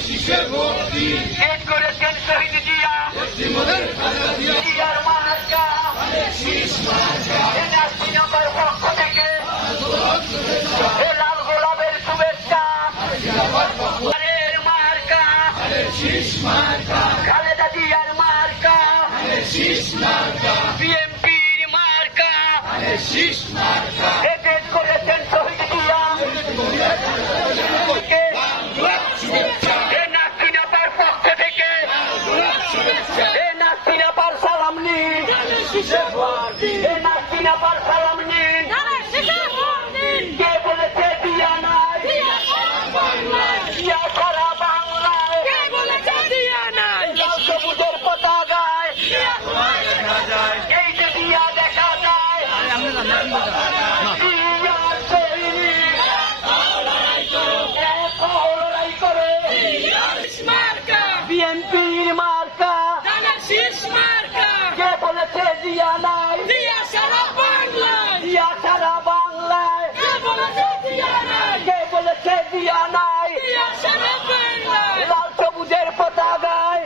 শেষ করেছেন শহীদ জিয়া, জিয়ার মার্কা এনআরসি নম্বর পক্ষ থেকে লাল গোলাপের শুভেচ্ছা। মার্কা খালেদা জিয়ার মার্কা, বিএনপির মার্কা শেষ করেছেন শহীদ জিয়া। নাসিনাপার পক্ষ থেকে নাসিনাপার সালাম নিন, নাসিনাপার সালাম নিন। কে বলেছে দিয়া নাই? দিয়া সারা বাংলায় লাল সবুজের পতাকায় এই যে দিয়া দেখা যায়। বিএনপির মার্কা কে বলেছে দিয়া নাই? দিয়া সারা বাংলায় কে বলেছে দিয়া নাই? লাল সবুজের পতাকায়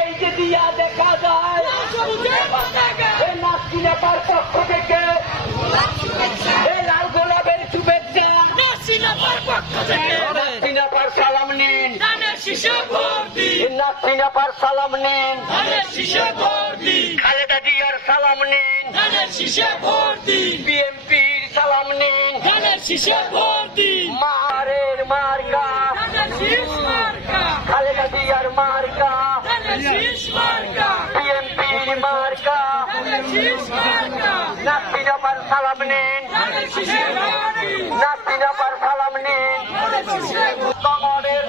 এই যে দিয়া দেখা যায়। নাসিনাপার পক্ষ থেকে লাল গোলাপের শুভেচ্ছা। নাসিনাপার সালাম নিন, নাসিনাপার সালাম নিন, খালেদা জিয়ার সালাম নিন, বিএনপির সালাম নিন। মারের মার্কা খালেদা জিয়ার মার্কা, বিএনপির মার্কা নাসিনাপার সালাম নিন, নাসিনাপার সালাম নিন। কমরের